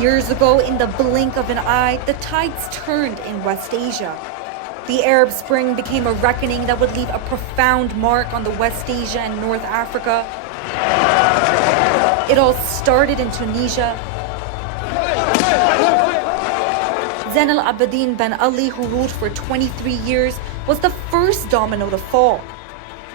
years ago, in the blink of an eye, the tides turned in West Asia. The Arab Spring became a reckoning that would leave a profound mark on the West Asia and North Africa. It all started in Tunisia. Zain al-Abidin Ben Ali, who ruled for 23 years, was the first domino to fall.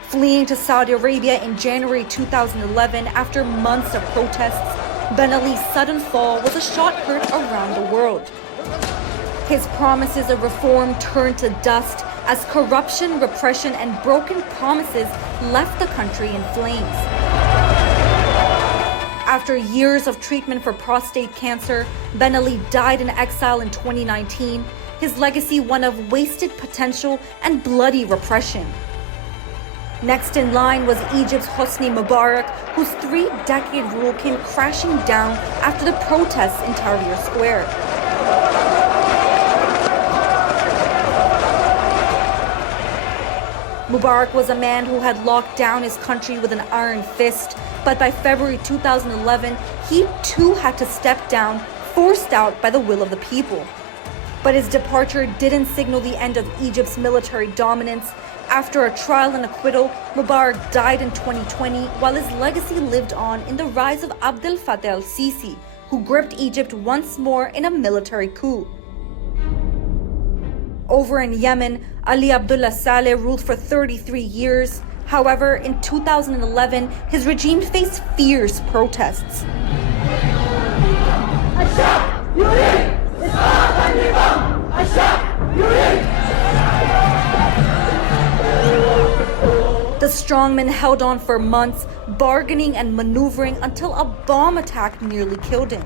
Fleeing to Saudi Arabia in January 2011 after months of protests, Ben Ali's sudden fall was a shot heard around the world. His promises of reform turned to dust as corruption, repression, and broken promises left the country in flames. After years of treatment for prostate cancer, Ben Ali died in exile in 2019, his legacy one of wasted potential and bloody repression. Next in line was Egypt's Hosni Mubarak, whose 3-decade rule came crashing down after the protests in Tahrir Square. Mubarak was a man who had locked down his country with an iron fist, but by February 2011, he too had to step down, forced out by the will of the people. But his departure didn't signal the end of Egypt's military dominance. After a trial and acquittal, Mubarak died in 2020, while his legacy lived on in the rise of Abdel Fattah el-Sisi, who gripped Egypt once more in a military coup. Over in Yemen, Ali Abdullah Saleh ruled for 33 years. However, in 2011, his regime faced fierce protests. The strongman held on for months, bargaining and maneuvering until a bomb attack nearly killed him.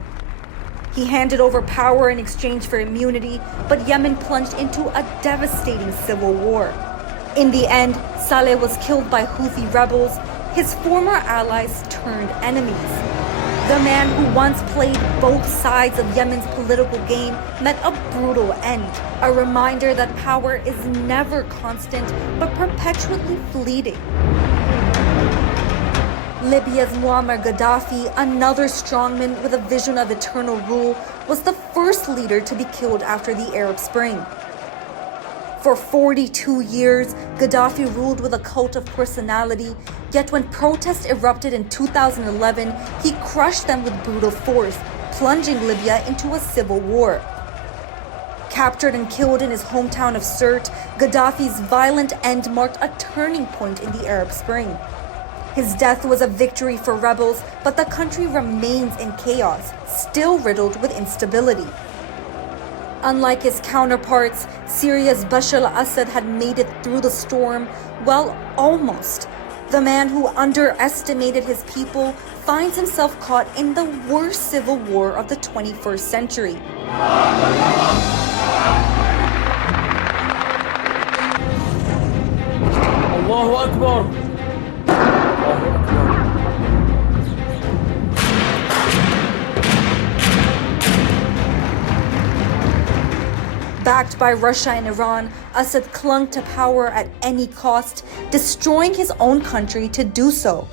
He handed over power in exchange for immunity, but Yemen plunged into a devastating civil war. In the end, Saleh was killed by Houthi rebels. His former allies turned enemies. The man who once played both sides of Yemen's political game met a brutal end, a reminder that power is never constant but perpetually fleeting. Libya's Muammar Gaddafi, another strongman with a vision of eternal rule, was the first leader to be killed after the Arab Spring. For 42 years, Gaddafi ruled with a cult of personality, yet when protests erupted in 2011, he crushed them with brutal force, plunging Libya into a civil war. Captured and killed in his hometown of Sirte, Gaddafi's violent end marked a turning point in the Arab Spring. His death was a victory for rebels, but the country remains in chaos, still riddled with instability. Unlike his counterparts, Syria's Bashar al-Assad had made it through the storm, well, almost. The man who underestimated his people finds himself caught in the worst civil war of the 21st century. Allahu Akbar. Backed by Russia and Iran, Assad clung to power at any cost, destroying his own country to do so.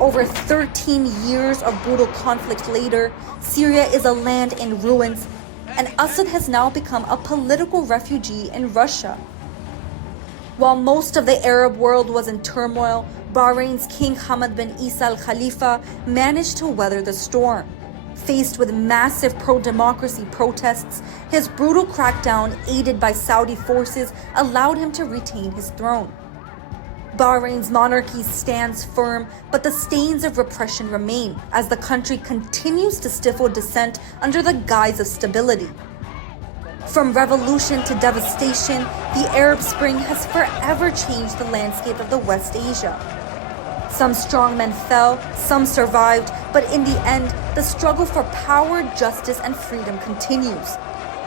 Over 13 years of brutal conflict later, Syria is a land in ruins, and Assad has now become a political refugee in Russia. While most of the Arab world was in turmoil, Bahrain's King Hamad bin Isa Al Khalifa managed to weather the storm. Faced with massive pro-democracy protests, his brutal crackdown, aided by Saudi forces, allowed him to retain his throne. Bahrain's monarchy stands firm, but the stains of repression remain as the country continues to stifle dissent under the guise of stability. From revolution to devastation, the Arab Spring has forever changed the landscape of the West Asia. Some strongmen fell, some survived, but in the end, the struggle for power, justice, and freedom continues.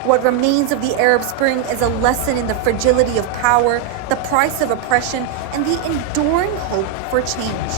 What remains of the Arab Spring is a lesson in the fragility of power, the price of oppression, and the enduring hope for change.